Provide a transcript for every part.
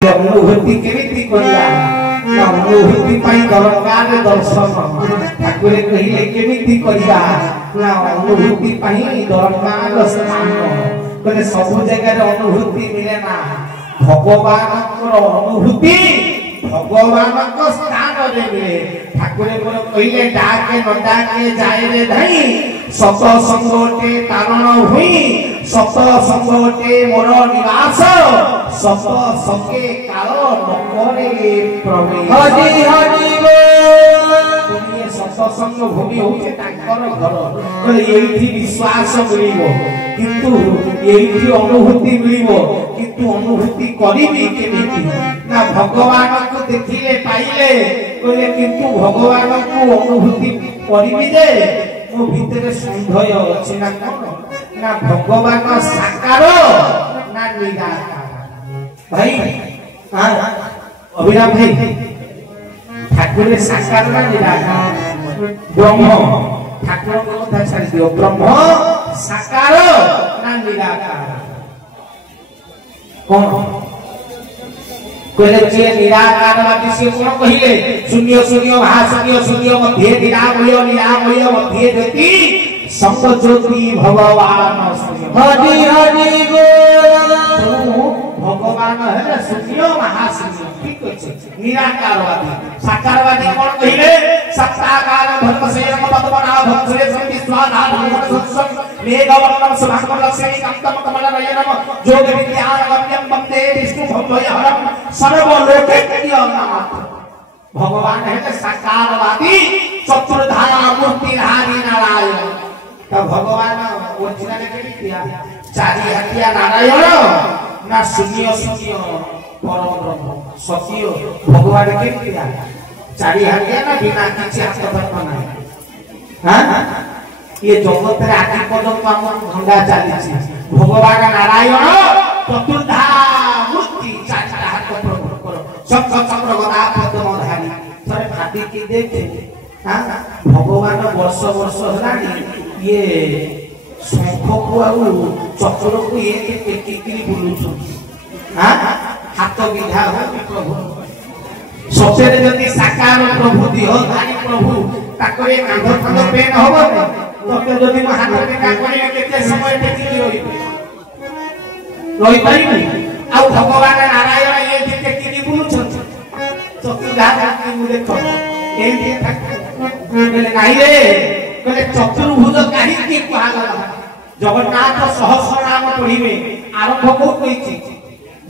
अनुभूति केमिति करिया अनुभूति पाई दरकार दर्शन ठाकुर कहिले केमिति करिया ना अनुभूति पाई दरकार स्थान कले सब जगह अनुभूति मिले ना भगवान अनुभूति भगवान को स्थान रे मिले ठाकुर कहिले डाके न डाके जाए रे धाई सत संगोटे तारण हुई सत संगोटे मोर निवास सत सके काल नकरे प्रवेश हरि हरि बोल सत संग भूमि होचे ताकर घर कले एठी विश्वास मिलिबो किंतु एठी अनुभूति मिलिबो किंतु अनुभूति करिबी केमिति ना भगवान को देखिले पाइले कले किंतु भगवान को अनुभूति करिबी जे मो भितरे संधय अछि ना कोन ना भगवान साकार ना निराकार भाई हां अभिराम भाई ठाकुर साकार ना निराकार ब्रह्म ठाकुर को कथा छाड़ दियो ब्रह्म साकार ना निराकार कौन कहले जे निराकारवादी से कोन कहिले शून्य शून्य महाशून्य शून्य मध्य निरामय मध्य ज्योति संग ज्योति भगवान हरि हरि बोल भगवान है शून्य महाशून्य ठीक अछि निराकारवादी साकारवादी कोन कहिले सत्ताकार धर्मसेन पद्मनाभ भक्तरे समिति स्वाधार सत्संग मेघवर्णम सुभांगम लक्ष्मी कांतम कमलनयनम जोग विज्ञान गम्यम वंदे विष्णु भवयहरम सर्वलोकैकनाथ भगवान है साकारवादी चतुर्धारा मूर्तिधारी नारायण तो भगवान ओरिजिनल के किया चारि हटिया नारायण ना शून्य शून्य परम ब्रह्म सत्य भगवान के किया चारि हटिया ना बिना किछि आत्मतत्व नहीं हां ये जगत रे आदि पर्यंत हम घंटा चली भगवान नारायण चतुर्धा मूर्ति चारिटा हाथ प्रभु करो सब चक्र गदा पद्मधारी थरे फाटी के देखे हां भगवान वर्ष वर्ष हलानी ये शंख को आ चक्र को ये टेकिकरी बुलुछु हां हाथ विधा हो प्रभु सचेरे जति साकार प्रभु दिह धारी प्रभु ताकरे कांध कांध पेन होबो तके जदि म हाथ टेका करी केते समय टेकी रही पाइबी आ भगवान नारायण ये टेकी बुलुछु चतुर्धा के मु देखो एंती कहले नाही रे कहले चतुर्भुज काहे की कहा गला जगन्नाथ सहस्र नाम पढ़िबे आरंभ को कहिछि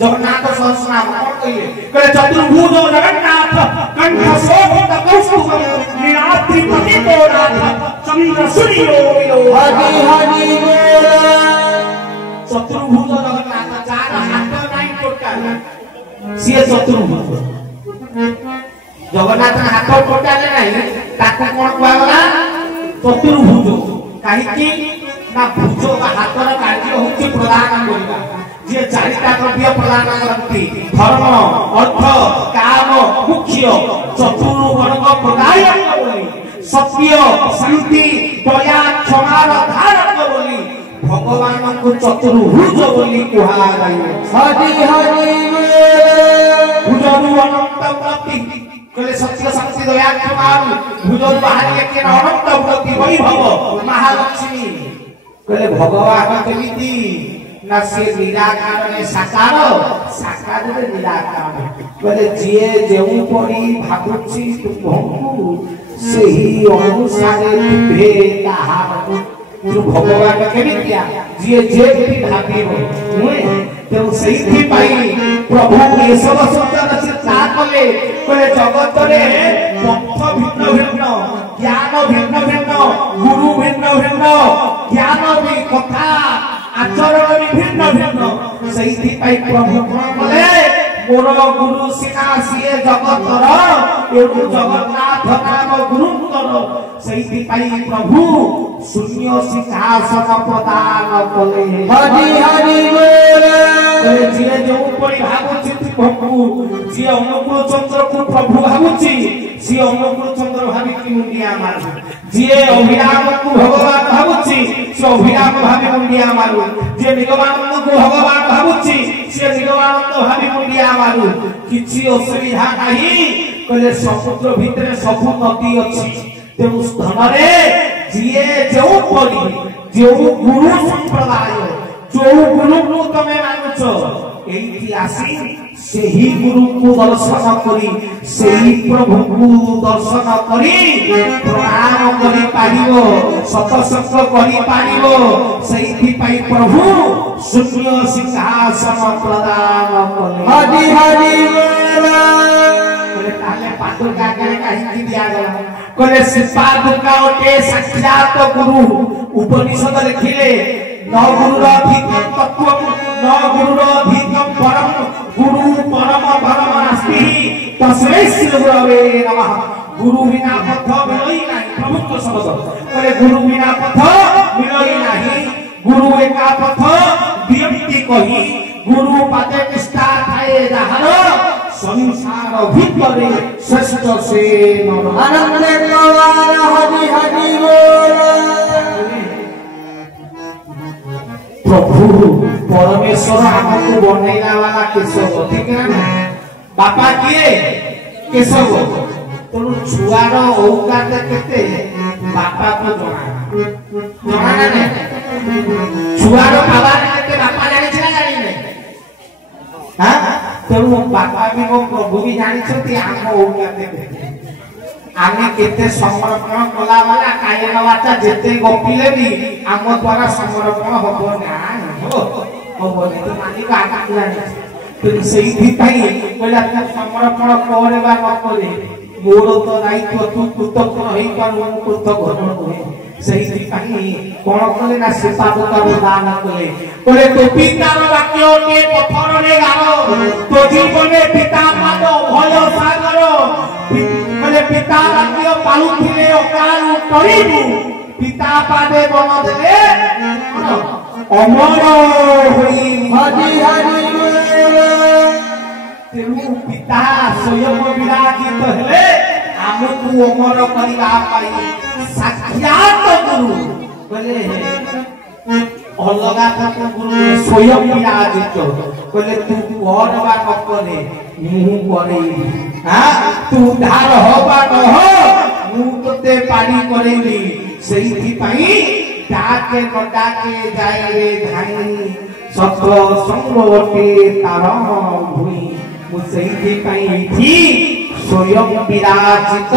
जगन्नाथ सहस्र नाम कोन कहिए कहले चतुर्भुज जगन्नाथ कंठ शोभित कौस्तुभ नीलाद्रिपति तोनाथ चंद्र सूर्यो विलो हरि हरि बोल चतुर्भुज जगन्नाथ चार हाथ नाही टोटल सिए चतुर्भुज जगन्नाथ हाथ टोटल नाही ताको कोन कहला चतुर्भुज काहे की ना भुज का हाथर कार्य होछि प्रदान करिबा जे चारिटा द्रव्य प्रदान करती धर्म अर्थ काम मुख्य चतुर्वर्ग प्रदायक बोली सत्य शांति दया क्षमार धारक बोली भगवान को चतुर्भुज बोली कहा जाय हरि हरि भुजनु अनंत प्रति कहले सत्य शांति दया क्षमा भुजनु बाहर के अनंत प्रति वैभव महालक्ष्मी कहले भगवान केमिति ना से निराकार ने साकार साकार रे निराकार कहले जे जेउ परी भाबुची तुमहु सेही अनुसारे तुभे ताहार जो भगवान केमितिया जे जे भी भाबिबो हुए तो सेही पाई प्रभु ये सब सुंदर से ताकले कहले जगत रे पथ भिन्न भिन्न ज्ञान भिन्न भिन्न गुरु भिन्न भिन्न ज्ञान भी कथा आचरण भी भिन्न भिन्न सही पाई प्रभु कोन बोले मोर गुरु सिना सिए जगतर एउ जगन्नाथ नाम गुरुतर सही पाई प्रभु शून्य सिंहासन प्रदान कले हरि हरि बोल जे जो परि भाबुची प्रभु जे अनुकूल चंद्र को प्रभु भाबुची से अनुकूल चंद्र भाबी कि मुंडिया मार जे अभिराम को भगवान भावुची से अभिराम भावी मुंडिया मारू जे निगमानंद को भगवान भावुची से निगमानंद भावी मुंडिया मारू किछि असुविधा नाही कहले समुद्र भितरे सब नदी अछि तेनु धनरे जिए जो पड़ी जो गुरु संप्रदाय जो गुरु को तमे मानुछो एठी आसी सेही गुरु को दर्शन करी सेही प्रभु को दर्शन करी प्रणाम करी पारिबो सतसंग करी पारिबो सेही पाई प्रभु शून्य सिंहासन प्रदान कले हरि हरि बोल बोले ताले पादुका के काहे दिया गला कहले से पादुका ओटे साक्षात गुरु उपनिषद लिखिले न गुरु अधिक तत्व न गुरु अधिक परम गुरु परम परम नास्ति तस्मै श्री गुरवे नमः गुरु बिना पथ मिलई नाही प्रमुख शब्द कहले गुरु बिना पथ मिलई नाही गुरु एका पथ व्यक्ति कही गुरु पाते निष्ठा थाए जहार संसार भितरे श्रेष्ठ से आनंद कुमार हरि हरि बोल प्रभु परमेश्वर हमको बनैला वाला केशव ठीक है बापा किए केशव तो छुआर औकात केते बापा को जणा ना छुआर बाबा केते बापा जानि छिना जानि नै हां तो बापा भी वो प्रभु भी जानि छथि हम औकात केते आमे केते समर्पण कला वाला कायन वाचा जेते गपिले भी आम द्वारा समर्पण होबो ना होबो नै तो मालिक आका जानि तो सेही पई बोला समर्पण करे बा न करे मोर तो दायित्व तू कृतज्ञ होई पारु कृतज्ञ होई सेही पई कोन कले ना सेपादका दान कले तो पितार वाक्य के पत्थर रे गारो तो जीवने पिता पाद भय सागर बोले पिता वाक्य पालुथिले अकाल करिबु पिता पादे बन देले अमर होई हरि हरि तेनु पिता स्वयं विराजित हेले हमकु अमर करिबा पाई साक्षात गुरु बोले अलगा तक गुरु स्वयं विराजित बोले तू और बा करे मुहु करे हां तू धार होबा न हो मु तते पानी करेली सेही पई डाके डाके जाय रे धाई सत संगोटे तारम भूई मु सेही पई थी स्वयं विराजित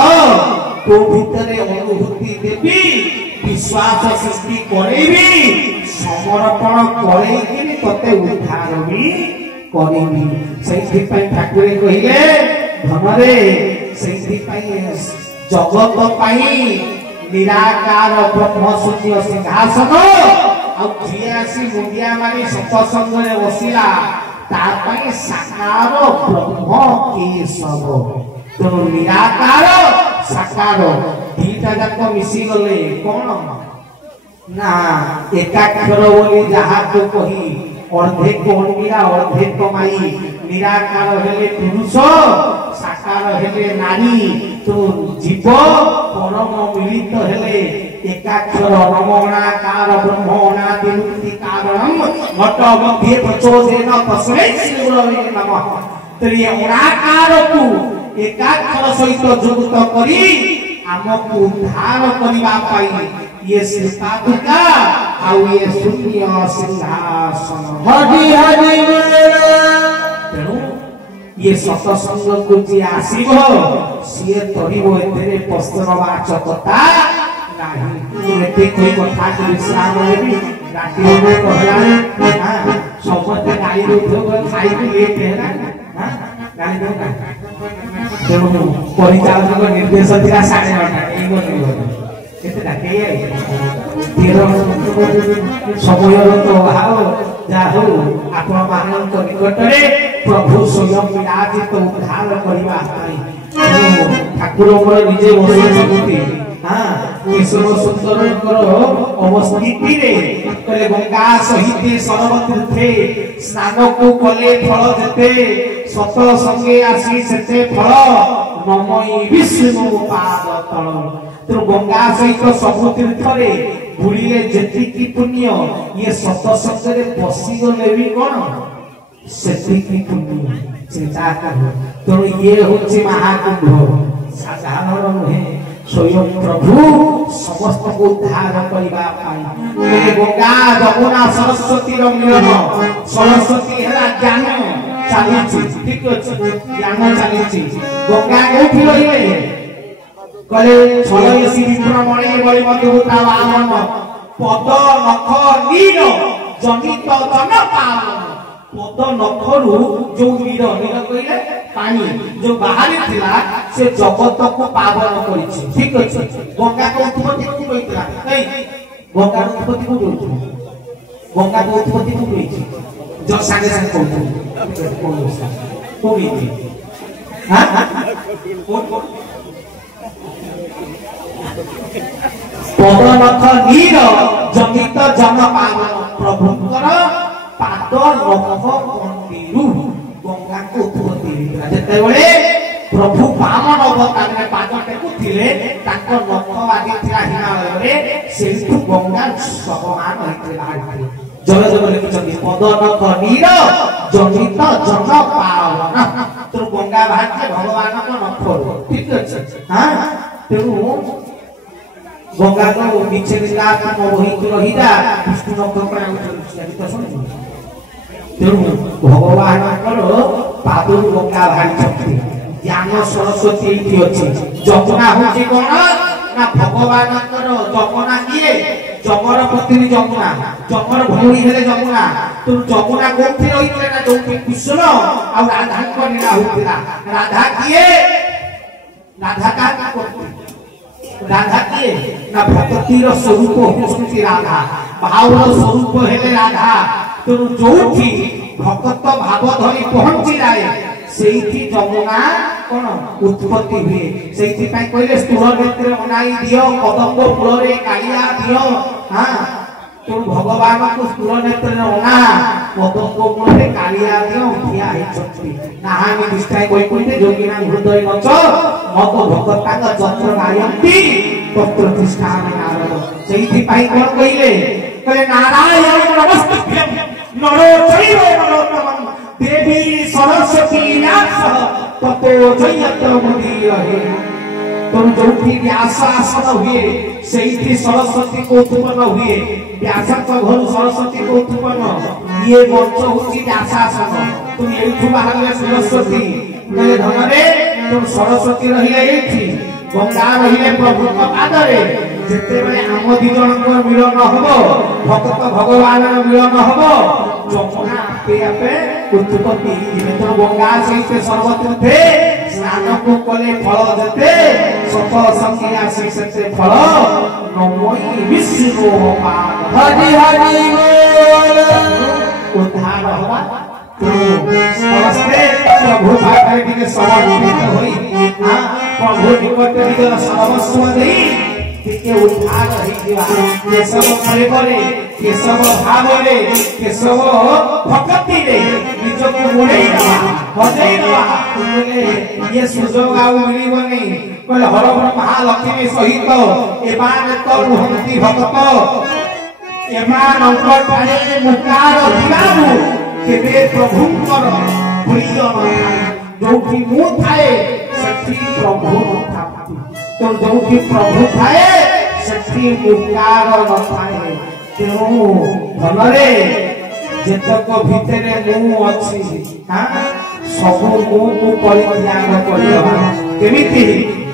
तो भीतरे अनुभूति देवी विश्वास सृष्टि करेबी समर्पण करेगी तते उद्धार भी करेबी सेही पई ठाकुर कहिले धनरे सेही पई जगत पई निराकार ब्रह्म शून्य सिंहासन आ जियासी मुंडिया मारी सत्संग रे बसिला ता पई साकार ब्रह्म केशव तो निराकार साकार दीटा जाक मिसी गले कोन ना एकाक्षर बोली जहा तो कही अर्धे कोणीरा अर्धे कमाई निराकार हेले पुरुष साकार हेले नारी तो जीव परम मिलित हेले एकाक्षर नमोनाकार ब्रह्मणादिमुक्ति कारणम घट मध्ये प्रचोदेन तस्मै श्री गुरवे नमः तरी अनाकार को एकाक्षर सहित जुक्त करी हमको उद्धार करिबा पाई ये श्रीपादुका आ ये शून्य सिंहासन हरि हरि तेनु ये सत्संग को जे आसीबो सिए तरिबो एतेरे पस्त्रवाचकता नाही एते कोई कथा के विश्राम लेबी राती में कहला हां समझ गाड़ी उठो खाई के लेट है ना हां गाड़ी दो ना तेनु परिचालक निर्देश दिला 9:30 एई गयो केते डाके तेरो समय तो आओ जाहो आपण मानव निकटरे प्रभु स्वयं विराजित उद्धार करिबा पाई ठाकुर मोर निजे बसे सकती हां केशव सुंदर करो अवस्थिति रे कले गंगा सहित सरवतीर्थे स्नान को कले फल देते सत संगे आसी सेते फल नमई विष्णु पाद तल तो गंगा सहित सब तीर्थ रे बुड़िले जेतिकी पुण्य ये सतसंग रे बसी गले भी कोन सेतिकी पुण्य चिंता करो। तो ये होची महाकुंभ साधारण नुहे स्वयं प्रभु समस्त को उद्धार करबा पाई मेरे गंगा जमुना सरस्वती रो मिलन सरस्वती हेला ज्ञान चालीची ठीक अछि ज्ञान चालीची गंगा कोठी रहिले कले छलयसी विप्रमणे बळी मधुता वामन पद नख नीर जनित जन पावन पद नखरु जो नीर नीर कइले पानी जो बाहरी थिला से जगत को पावन करिछि ठीक अछि। गंगा को उत्पत्ति को कइतला नहीं गंगा को उत्पत्ति को कइतला गंगा को उत्पत्ति को कइछि जो संगे संगे कहू कोई हां पद नख नीर जनित जन पावन प्रभुकर पाद नख मंदिरु गंगा को उत्पत्ति जेते बेले प्रभु वामन अवतार में पाद टेकुथिले ताको नख आदि थिला हिमालय रे सेठु गंगा समान होइतला जल जल लिखिछथि पद नख नीर जनित जन पावन तो गंगा भाग्य भगवान को नख ठीक अछि हां तेनु गंगा को पीछे निका को वही रहिदा विष्णु नख पर तो सुन तेनु भगवान को पादु गंगा भाई छथि ज्ञान सरस्वती थी अछि जमुना होची कोन ना भगवान को जमुना किए जमर पत्नी जमुना जमर भौणी हेले जमुना तो जमुना कोठी रहितले ना जो कृष्ण आ राधा को लीला होतिला राधा किए राधा का कोठी राधा किए ना भक्ति रो स्वरूप होती राधा भाव रो स्वरूप हेले राधा तो जोठी भक्त भाव धरी पहुंची जाए सेठी जमुना कोन उत्पत्ति हुए सेठी पय कहले स्थूल नेत्र बनाई दियो कदम्ब फूल रे कालिया दियो हां तो भगवान को स्थूल नेत्र बना कदम्ब फूल रे कालिया दियो ठिया है छथि नाहानी दिष्टाय कोई कोइते जोगिना हृदय नच मत भक्ता का जत्र गायंती तत्र तिष्ठान नारद सेठी पय कोन कहले नारायण नमस्तभ्यं नरो चैव नरोत्तमं देवी सरस्वती व्यासः ततो जयत मंदिर है तो जोठी व्यासासन हुए सेठी सरस्वती को उत्पन्न हुए व्यास का घर सरस्वती को उत्पन्न ये मंच होची व्यासासन तुम एठु बाहरले सरस्वती गले धनरे तो सरस्वती रहिले एठी गंगा रहिले प्रभु का पादरे जेते बेले आम दि जनकर मिलन हबो भक्त भगवान मिलन हबो जमुना आपे आपे उत्पत्ति जिमे तो गंगा सहित सर्वतीर्थे स्नान को कले फल देते सत संगे आसी सेते फल नमोई विष्णु पाद हरि हरि बोल उद्धार हवा तो समस्ते प्रभु पाखरे के समर्पित होई हां प्रभु निकट निजर सर्वस्व देई के उद्धार ही दिवा केशव करे करे केशव भाव रे केशव भक्ति रे निज को मुड़ेई दवा बजेई दवा बोले ये सुजोग आउ मिलिबनी बोले हर हर महालक्ष्मी सहित एमान तो रुहंती भक्त एमान अंकर ठारे मुकार दिवानु केबे प्रभुंकर प्रिय जोठी मु थाए सच्ची प्रभु थाती तो जोठी प्रभु थाए सच्ची मुकार न थाए तेनु भलरे जेतक भितरे मु अछि हां सब मु को परित्याग करबा केमिति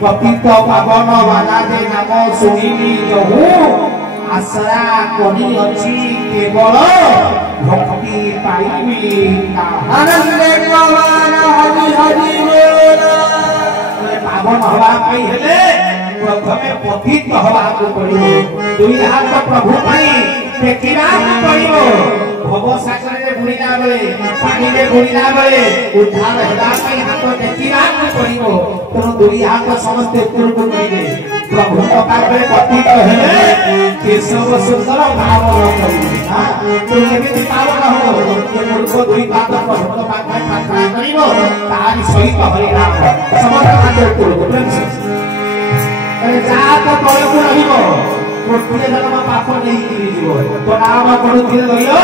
पतित पावन बाला दे नाम सुनिनी जहु आशा करी अछि केवल भक्ति पाइबी आनंदे पवन हरि हरि बोल पावन हवा पाई हेले प्रथमे पतित हवा को पड़िबो दुई हाथ प्रभु पाई टेकिरा पड़िबो भव सागर रे बुड़िला बेले पानी रे बुड़िला बेले उद्धार हेला पाई हाथ टेकिरा पड़िबो तो दुई हाथ समस्त ऊपर को कइले प्रभु पाखरे पतित हेले केशव सुंदर भाव करिबे हां तो केमिति पावन हो के मूर्ख दुई हाथ प्रभु पाखरे प्रार्थना करिबो तारि सहित हरि नाम समस्त हाथ ऊपर को प्रेम से जा तो तले को रहिबो कोटिए जन्म पाप नहीं गिरी जीवो तो नाम पडुथिले रहियो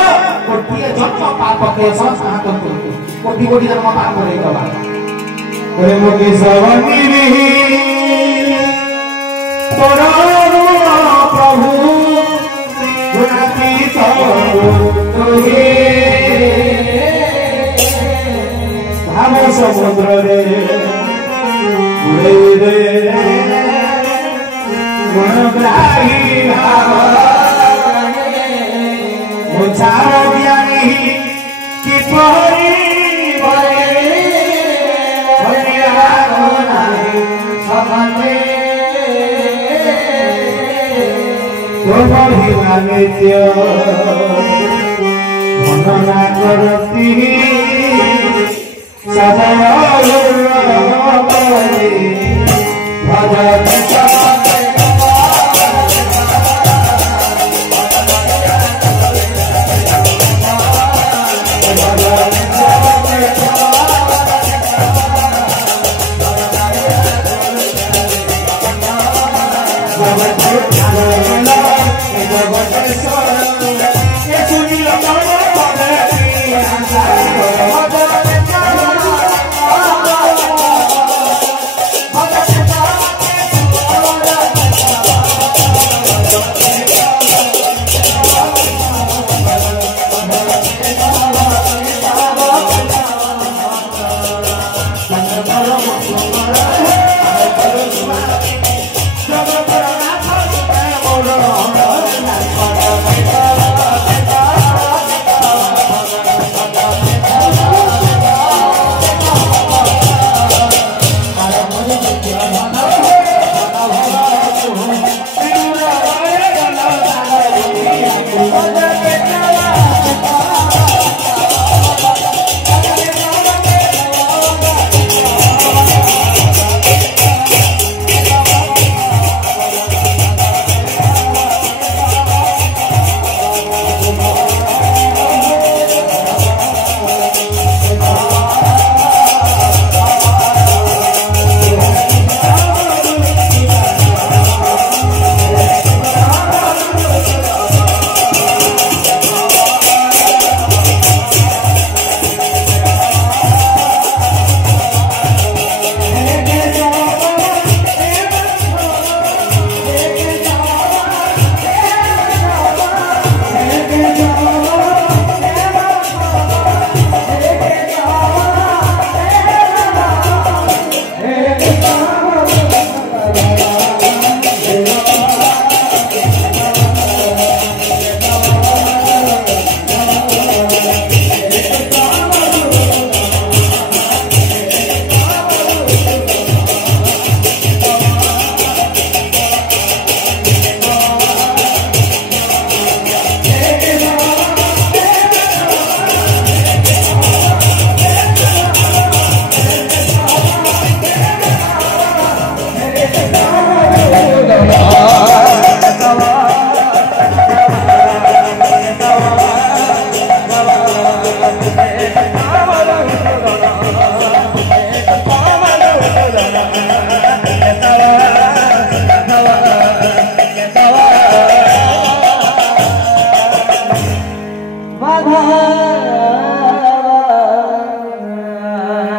कोटिए जन्म पाप के संसार को कोटि कोटि जन्म पाप नहीं दबा करे मोके सवनीरी परो प्रभु गुणातीत तुहे भाव समुद्र रे उड़े रे गुणग्राही भाव मुझार ज्ञानी की पहरी बड़े भलिया गोनाई समझे तो बढ़िया नित्य मनना करती सदा भजन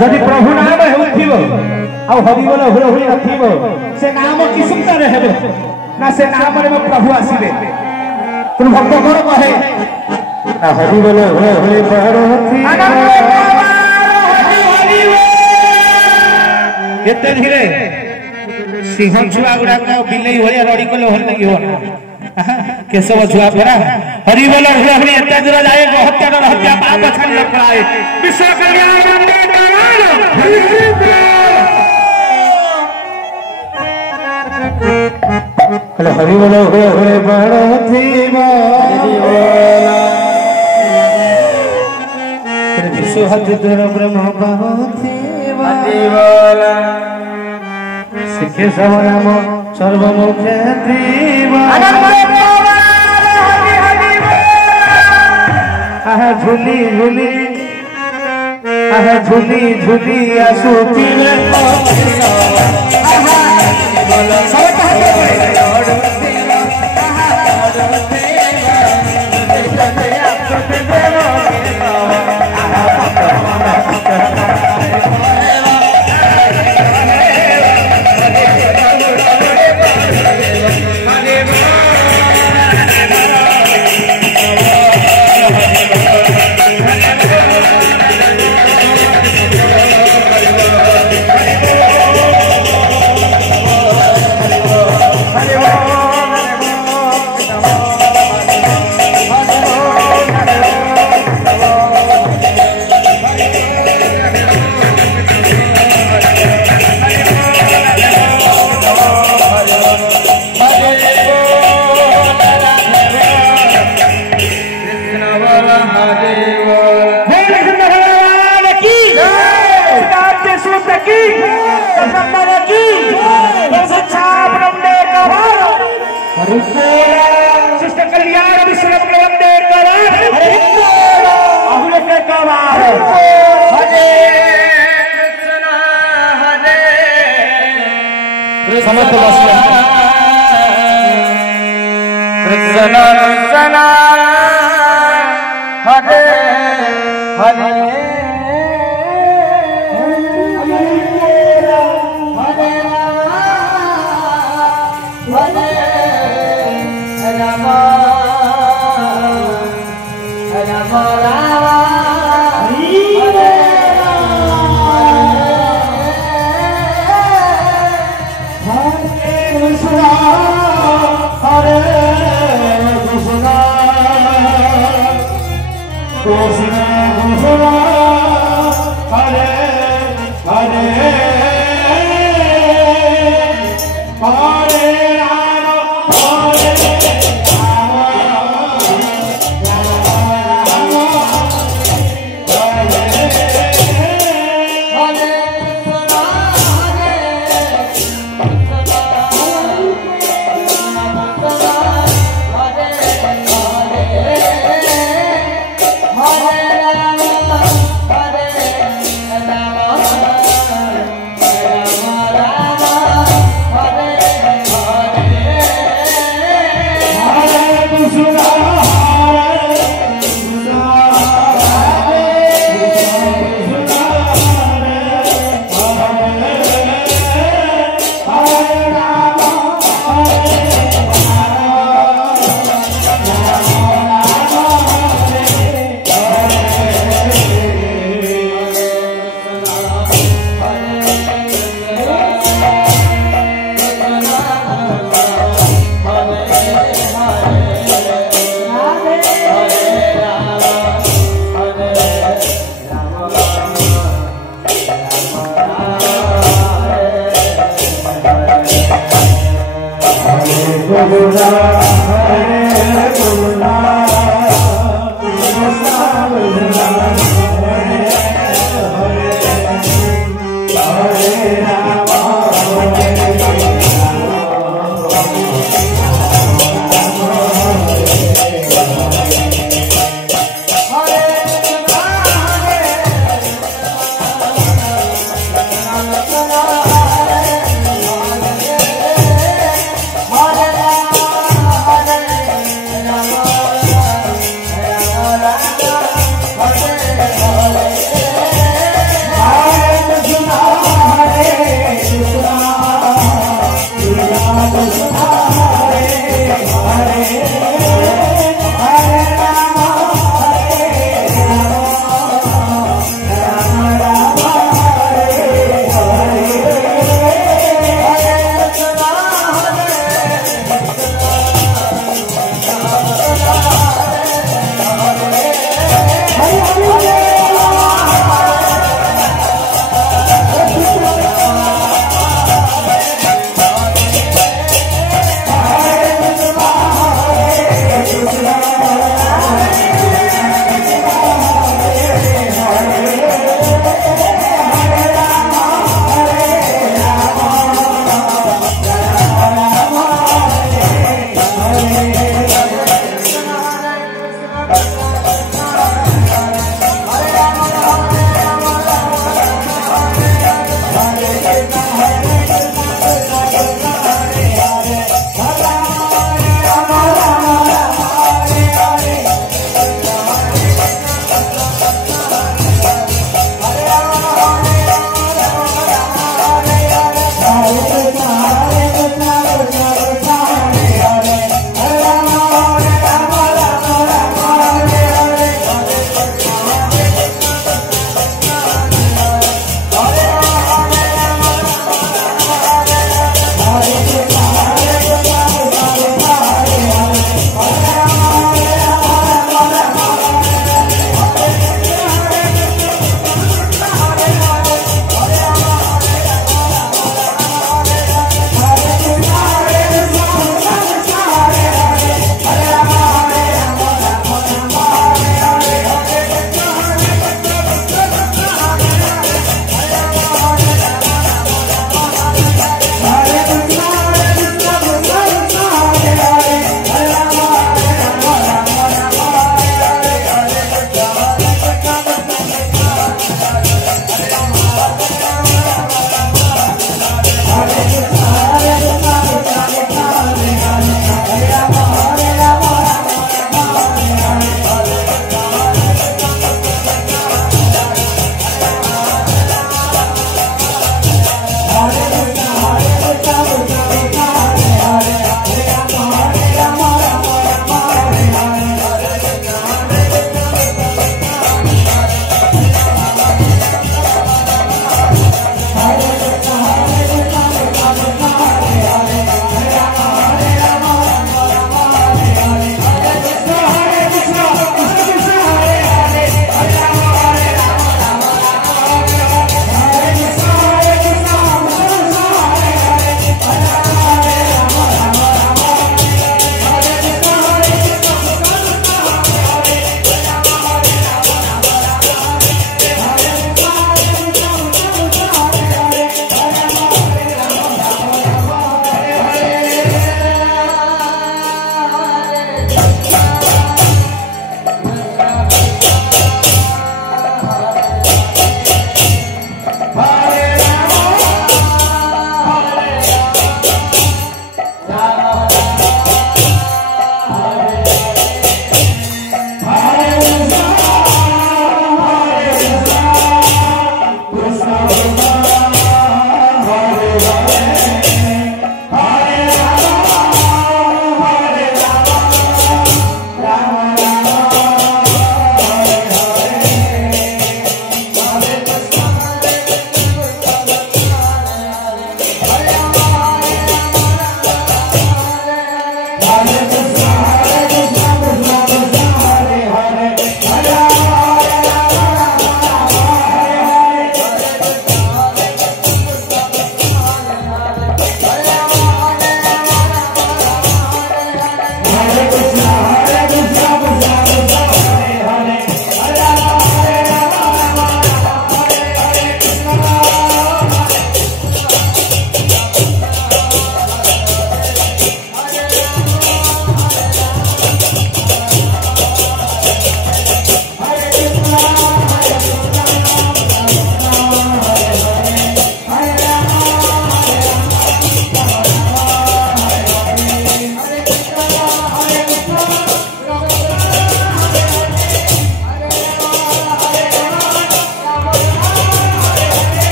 जदि प्रभु नाम हेउथिबो आ हरि बोल हुरहुरी नथिबो से नाम कि सुंदर हेबो ना से नाम रे प्रभु आसीबे तुम भक्त कोन कहे ना हरि बोल हुरहुरी बहरो हथि केते धीरे सिंह छुआ गुडा गुडा बिलेई भलिया रडी कोले हल लगी हो केशव छुआ परा हरि बोल हुरहुरी एते दूर जाए हत्या पाप छाड़ी रखाए विश्व कल्याण कल हरि बोल हुरहुरी बहरो हथिबा विश्व हथ दूर ब्रह्म पावथिबा सिखे सब नाम सर्वमुखे त्रिवा आहा झुली झुली आहा झुली झुली आसुती रे की जगन्नाथ की सच्चा ब्रह्मे कवर शिष्ट कल्याण विश्व ब्रह्मे कवर अहुले के कवर हरे कृष्ण हरे समस्त वासियों कृष्ण कृष्ण हरे हरे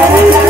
Hare